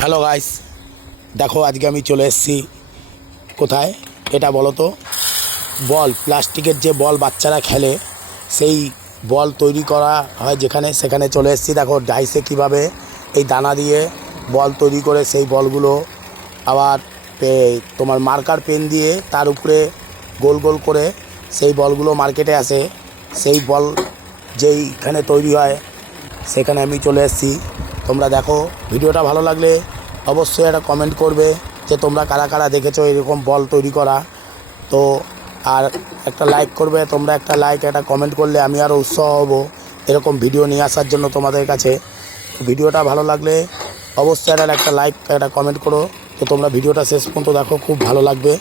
Hello guys, দেখো আজকে আমি চলে এসেছি কোথায় এটা বলো তো। বল, প্লাস্টিকের যে বল বাচ্চারা খেলে সেই বল তৈরি করা হয় যেখানে, সেখানে চলে এসেছি। দেখো ডাইসে কীভাবে এই দানা দিয়ে বল তৈরি করে সেই বলগুলো আবার তোমার মার্কার পেন দিয়ে তার উপরে গোল গোল করে সেই বলগুলো মার্কেটে আসে। সেই বল যেইখানে তৈরি হয় সেখানে আমি চলে এসেছি। তোমরা দেখো, ভিডিওটা ভালো লাগলে অবশ্যই একটা কমেন্ট করবে যে তোমরা কারা কারা দেখেছো এরকম বল তৈরি করা। তো আর একটা লাইক করবে। তোমরা একটা লাইক একটা কমেন্ট করলে আমি আরও উৎসাহ হব এরকম ভিডিও নিয়ে আসার জন্য তোমাদের কাছে। ভিডিওটা ভালো লাগলে অবশ্যই একটা লাইক একটা কমেন্ট করো। তো তোমরা ভিডিওটা শেষ পর্যন্ত দেখো, খুব ভালো লাগবে।